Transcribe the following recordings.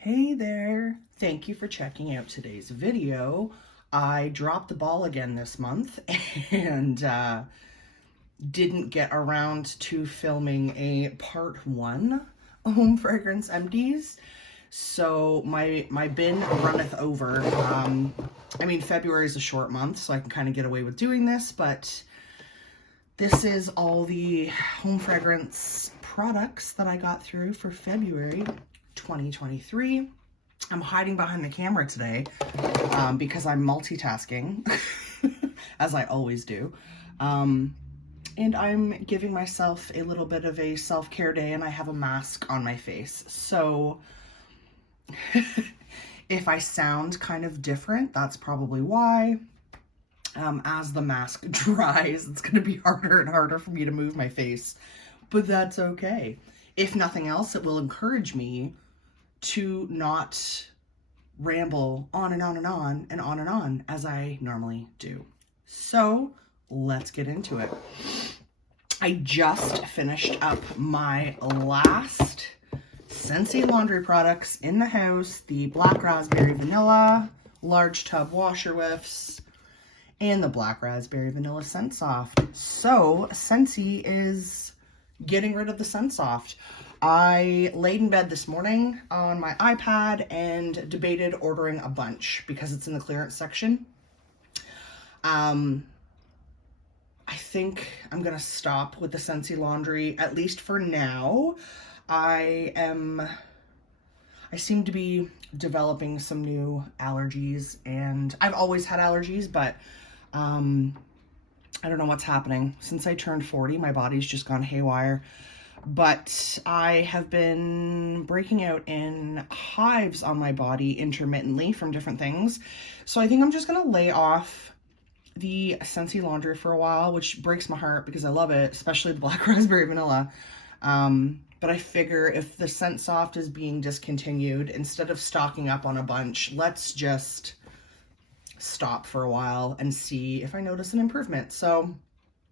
Hey there! Thank you for checking out today's video. I dropped the ball again this month and didn't get around to filming a part 1 home fragrance empties. So my bin runneth over. February is a short month, so I can kind of get away with doing this, but this is all the home fragrance products that I got through for February 2023. I'm hiding behind the camera today because I'm multitasking, as I always do. And I'm giving myself a little bit of a self-care day, and I have a mask on my face. So if I sound kind of different, that's probably why. As the mask dries, it's going to be harder and harder for me to move my face, but that's okay. If nothing else, it will encourage me to not ramble on and on and on and on and on as I normally do. So let's get into it. I just finished up my last Scentsy laundry products in the house, the Black Raspberry Vanilla large tub washer whiffs, and the Black Raspberry Vanilla Scent Soft. So Scentsy is getting rid of the Scent Soft. I laid in bed this morning on my iPad and debated ordering a bunch because it's in the clearance section. I think I'm gonna stop with the Scentsy laundry, at least for now. I seem to be developing some new allergies, and I've always had allergies, but I don't know what's happening. Since I turned 40, my body's just gone haywire. But I have been breaking out in hives on my body intermittently from different things. So I think I'm just going to lay off the Scentsy laundry for a while, which breaks my heart because I love it, especially the Black Raspberry Vanilla. But I figure if the Scent Soft is being discontinued, instead of stocking up on a bunch, let's just stop for a while and see if I notice an improvement. So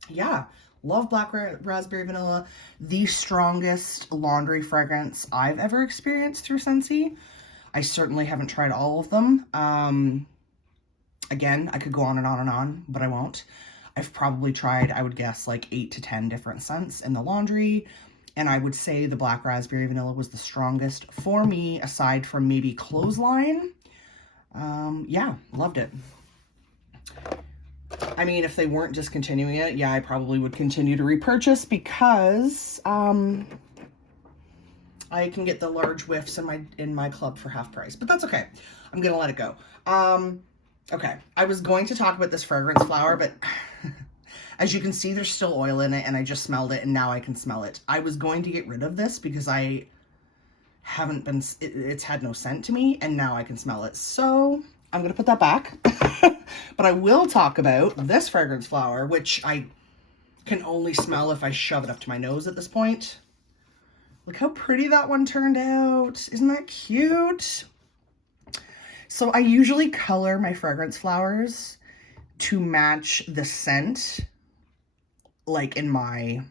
yeah, love Black Raspberry Vanilla, the strongest laundry fragrance I've ever experienced through Scentsy. I certainly haven't tried all of them. Again, I could go on and on and on, but I won't. I've probably tried, I would guess, like 8 to 10 different scents in the laundry, and I would say the Black Raspberry Vanilla was the strongest for me, aside from maybe Clothesline. Yeah, loved it. I mean, if they weren't discontinuing it, yeah, I probably would continue to repurchase because I can get the large whiffs in my club for half price, but that's okay. I'm gonna let it go. Okay, I was going to talk about this fragrance flower, but as you can see, there's still oil in it, and I just smelled it, and now I can smell it. I was going to get rid of this because I haven't been, it's had no scent to me, and now I can smell it. So I'm gonna put that back. But I will talk about this fragrance flower, which I can only smell if I shove it up to my nose at this point. Look how pretty that one turned out. Isn't that cute? So I usually color my fragrance flowers to match the scent, like in my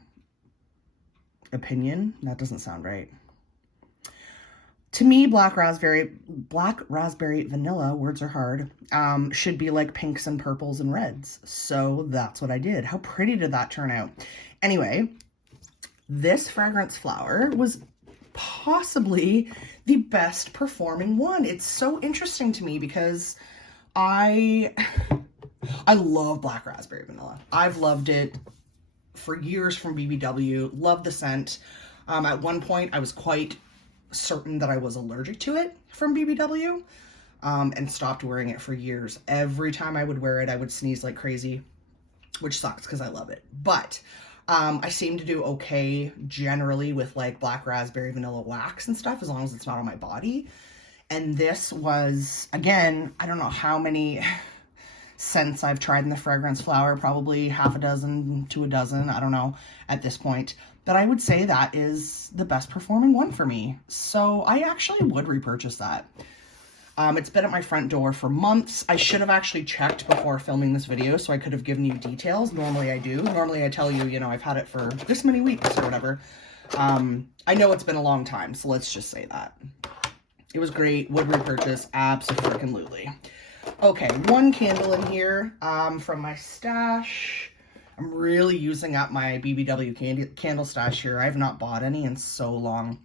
opinion. That doesn't sound right. To me, Black Raspberry Vanilla, words are hard, should be like pinks and purples and reds. So that's what I did. How pretty did that turn out? Anyway, this fragrance flower was possibly the best performing one. It's so interesting to me because I love Black Raspberry Vanilla. I've loved it for years from BBW. Love the scent. At one point, I was quite certain that I was allergic to it from BBW, and stopped wearing it for years. Every time I would wear it, I would sneeze like crazy, which sucks because I love it. But I seem to do okay generally with like Black Raspberry Vanilla wax and stuff, as long as it's not on my body. And this was, again, I don't know how many scents I've tried in the fragrance flower, probably half a dozen to a dozen, I don't know at this point. But I would say that is the best performing one for me. So I actually would repurchase that. It's been at my front door for months. I should have actually checked before filming this video so I could have given you details. Normally I do. Normally I tell you, you know, I've had it for this many weeks or whatever. I know it's been a long time, so let's just say that. It was great. Would repurchase. Absolutely. Okay, one candle in here from my stash. I'm really using up my BBW candle stash here. I have not bought any in so long.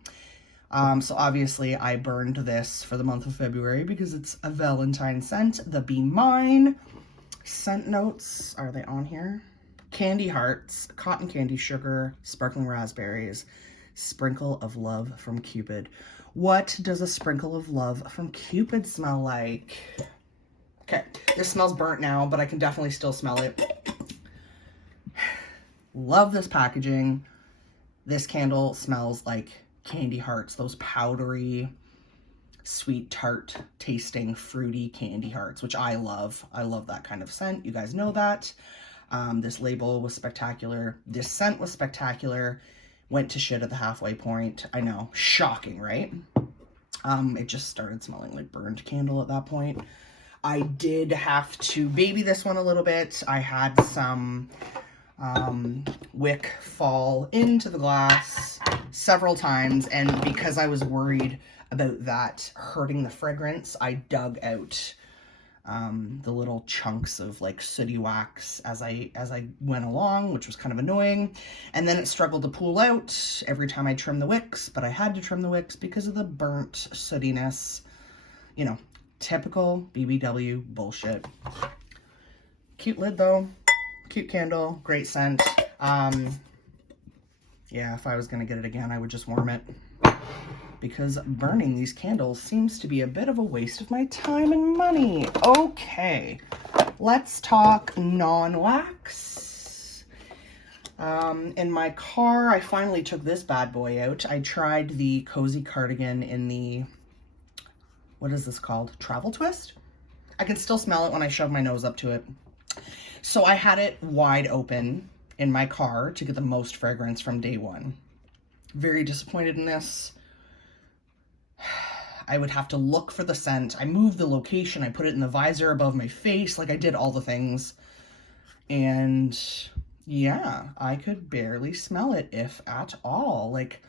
So obviously I burned this for the month of February because it's a Valentine scent. The Be Mine scent notes. Are they on here? Candy hearts, cotton candy sugar, sparkling raspberries, sprinkle of love from Cupid. What does a sprinkle of love from Cupid smell like? Okay, this smells burnt now, but I can definitely still smell it. Love this packaging. This candle smells like candy hearts, those powdery, sweet, tart tasting, fruity candy hearts, which I love. I love that kind of scent. You guys know that. This label was spectacular. This scent was spectacular. Went to shit at the halfway point. I know, shocking, right? It just started smelling like burned candle at that point. I did have to baby this one a little bit. I had some wick fall into the glass several times, and because I was worried about that hurting the fragrance, I dug out the little chunks of like sooty wax as I went along, which was kind of annoying. And then it struggled to pull out every time I trimmed the wicks, but I had to trim the wicks because of the burnt sootiness. You know, typical BBW bullshit. Cute lid though, cute candle, great scent. Yeah, if I was gonna get it again, I would just warm it, because burning these candles seems to be a bit of a waste of my time and money. Okay, let's talk non-wax. In my car, I finally took this bad boy out. I tried the cozy cardigan in the, what is this called? Travel Twist? I can still smell it when I shove my nose up to it. So I had it wide open in my car to get the most fragrance from day one. Very disappointed in this. I would have to look for the scent. I moved the location. I put it in the visor above my face. Like, I did all the things. And yeah, I could barely smell it, if at all. Like,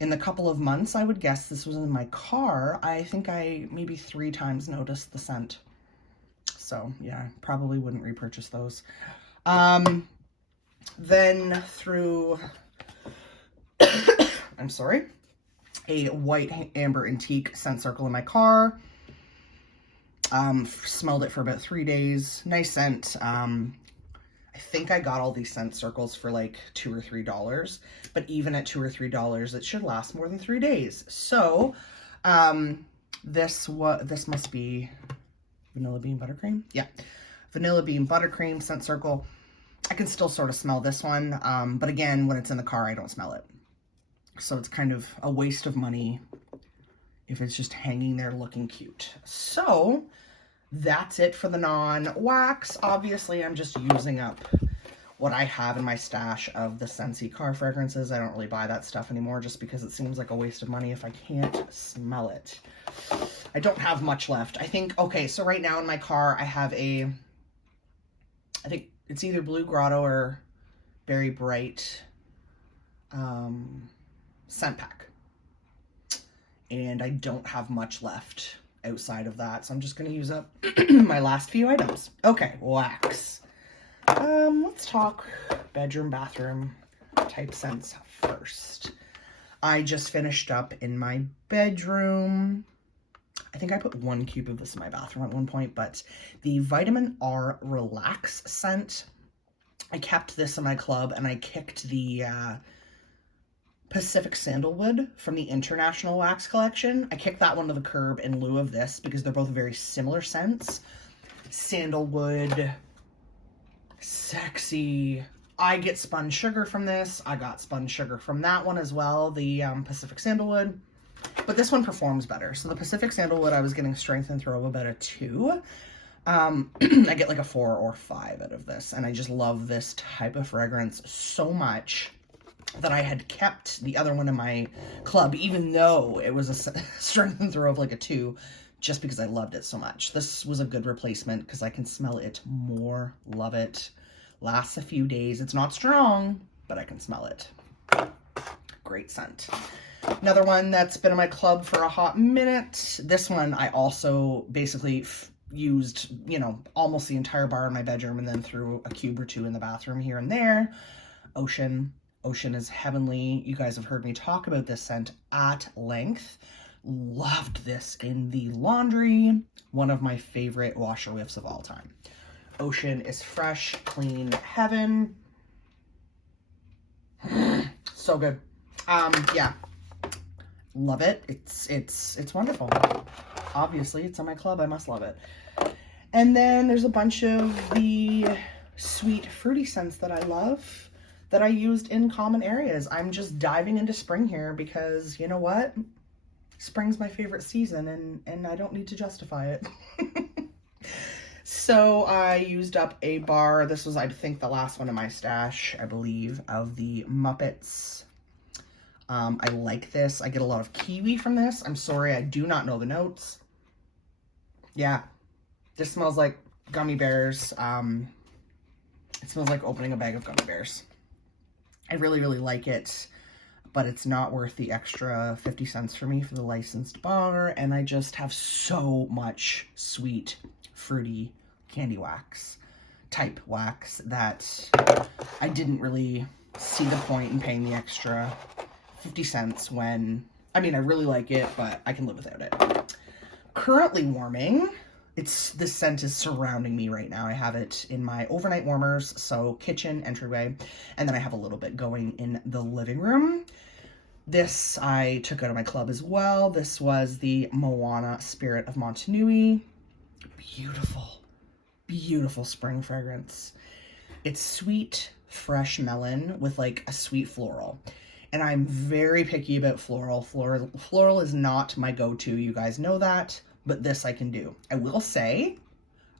in the couple of months I would guess this was in my car, I think I maybe 3 times noticed the scent. So yeah, probably wouldn't repurchase those. Then through, I'm sorry, a white amber antique scent circle in my car. Smelled it for about 3 days. Nice scent. I think I got all these scent circles for like $2 or $3, but even at $2 or $3, it should last more than 3 days. So, this must be vanilla bean buttercream. Yeah, vanilla bean buttercream scent circle. I can still sort of smell this one, but again, when it's in the car, I don't smell it. So it's kind of a waste of money if it's just hanging there looking cute. So that's it for the non-wax. Obviously, I'm just using up what I have in my stash of the Scentsy car fragrances. I don't really buy that stuff anymore just because it seems like a waste of money if I can't smell it. I don't have much left. I think, okay, so right now in my car, I have I think it's either Blue Grotto or Berry Bright scent pack. And I don't have much left outside of that, so I'm just going to use up my last few items. Okay, wax. Let's talk bedroom, bathroom type scents first. I just finished up in my bedroom. I think I put 1 cube of this in my bathroom at one point, but the Vitamin R Relax scent, I kept this in my club, and I kicked the Pacific Sandalwood from the International Wax Collection. I kicked that one to the curb in lieu of this because they're both very similar scents. Sandalwood, sexy. I get spun sugar from this. I got spun sugar from that one as well, the Pacific Sandalwood. But this one performs better. So the Pacific Sandalwood, I was getting strength and throw about a 2. I get like a 4 or 5 out of this. And I just love this type of fragrance so much that I had kept the other one in my club, even though it was a strength and throw of like a 2, just because I loved it so much. This was a good replacement because I can smell it more. Love it. Lasts a few days. It's not strong, but I can smell it. Great scent. Another one that's been in my club for a hot minute. This one I also basically used, you know, almost the entire bar in my bedroom and then threw a cube or two in the bathroom here and there. Ocean. Ocean is heavenly. You guys have heard me talk about this scent at length. Loved this in the laundry. One of my favorite washer whiffs of all time. Ocean is fresh, clean heaven. So good. Yeah. Love it. It's wonderful. Obviously, it's in my club. I must love it. And then there's a bunch of the sweet fruity scents that I love that I used in common areas. I'm just diving into spring here because you know what? Spring's my favorite season and I don't need to justify it. So I used up a bar. This was, I think, the last one in my stash, I believe, of the Muppets. I like this. I get a lot of kiwi from this. I'm sorry, I do not know the notes. Yeah, this smells like gummy bears. It smells like opening a bag of gummy bears. I really, really like it, but it's not worth the extra 50 cents for me for the licensed bar, and I just have so much sweet, fruity candy wax type wax that I didn't really see the point in paying the extra 50 cents when, I mean, I really like it, but I can live without it. Currently warming, this scent is surrounding me right now. I have it in my overnight warmers, so kitchen, entryway, and then I have a little bit going in the living room. This I took out of my club as well. This was the Moana Spirit of Montanui. Beautiful, beautiful spring fragrance. It's sweet, fresh melon with like a sweet floral. And I'm very picky about floral. Floral is not my go-to. You guys know that, but this I can do. I will say,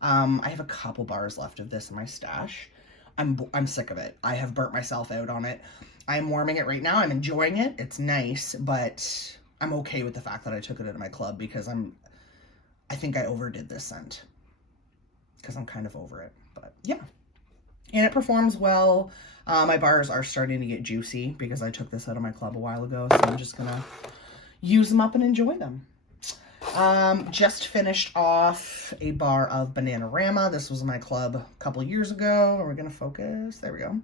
I have a couple bars left of this in my stash. I'm sick of it. I have burnt myself out on it. I'm warming it right now. I'm enjoying it. It's nice, but I'm okay with the fact that I took it out of my club because I think I overdid this scent because I'm kind of over it, but yeah. And it performs well. My bars are starting to get juicy because I took this out of my club a while ago, so I'm just gonna use them up and enjoy them. Just finished off a bar of Bananarama. This was my club a couple years ago. Are we gonna focus? There we go.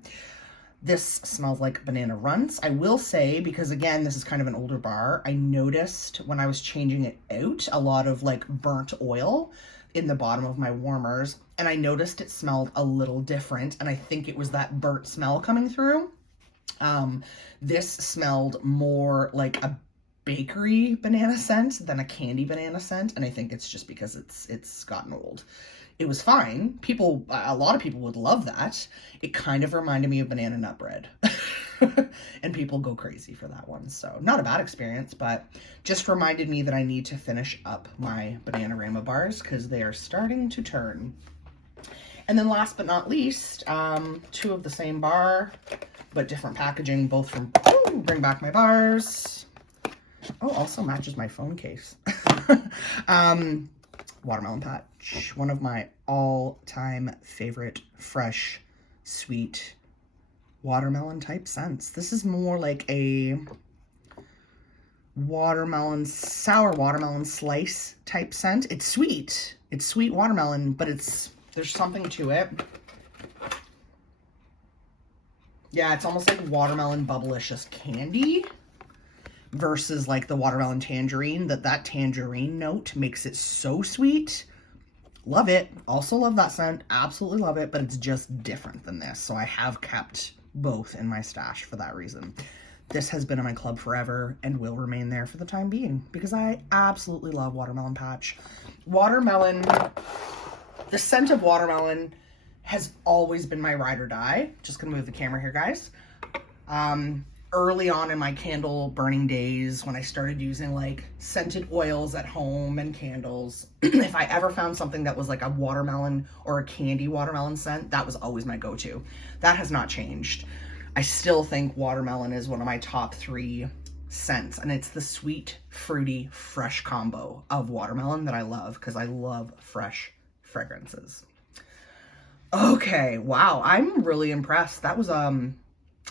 This smells like banana runts. I will say, because again, this is kind of an older bar, I noticed when I was changing it out, a lot of like burnt oil in the bottom of my warmers, and I noticed it smelled a little different, and I think it was that burnt smell coming through. This smelled more like a bakery banana scent than a candy banana scent, and I think it's just because it's gotten old. It was fine. A lot of people would love that. It kind of reminded me of banana nut bread. And people go crazy for that one. So not a bad experience, but just reminded me that I need to finish up my Bananarama bars because they are starting to turn. And then last but not least, two of the same bar, but different packaging, both from Bring Back My Bars. Oh, also matches my phone case. Watermelon Patch, one of my all-time favorite fresh, sweet watermelon type scents. This is more like a sour watermelon slice type scent. It's sweet. It's sweet watermelon, but there's something to it. Yeah, it's almost like watermelon bubblicious candy versus like the watermelon tangerine. That tangerine note makes it so sweet. Love it. Also love that scent. Absolutely love it, but it's just different than this. So I have kept both in my stash for that reason. This has been in my club forever and will remain there for the time being because I absolutely love Watermelon Patch. Watermelon, the scent of watermelon has always been my ride or die. Just gonna move the camera here, guys. Early on in my candle burning days, when I started using like scented oils at home and candles, if I ever found something that was like a watermelon or a candy watermelon scent, that was always my go-to. That has not changed. I still think watermelon is one of my top 3 scents, and it's the sweet, fruity, fresh combo of watermelon that I love because I love fresh fragrances. Okay, wow, I'm really impressed. That was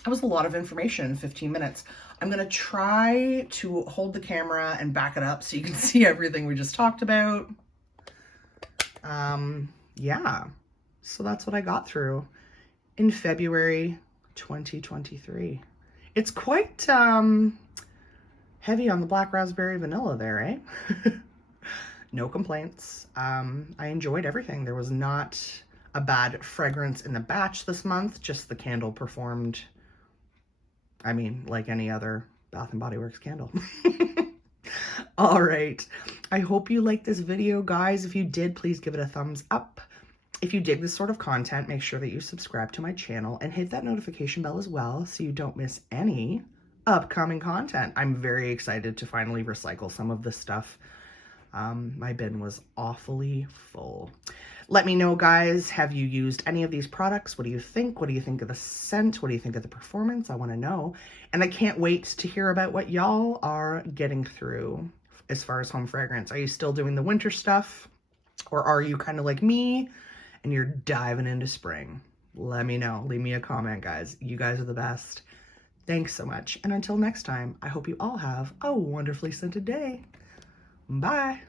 That was a lot of information in 15 minutes. I'm going to try to hold the camera and back it up so you can see everything we just talked about. Yeah, so that's what I got through in February 2023. It's quite heavy on the black raspberry vanilla there, eh? No complaints. I enjoyed everything. There was not a bad fragrance in the batch this month, just the candle performed, I mean, like any other Bath & Body Works candle. All right. I hope you liked this video, guys. If you did, please give it a thumbs up. If you dig this sort of content, make sure that you subscribe to my channel and hit that notification bell as well so you don't miss any upcoming content. I'm very excited to finally recycle some of this stuff. My bin was awfully full. Let me know, guys, have you used any of these products? What do you think? What do you think of the scent? What do you think of the performance? I want to know. And I can't wait to hear about what y'all are getting through as far as home fragrance. Are you still doing the winter stuff? Or are you kind of like me and you're diving into spring? Let me know. Leave me a comment, guys. You guys are the best. Thanks so much. And until next time, I hope you all have a wonderfully scented day. Bye.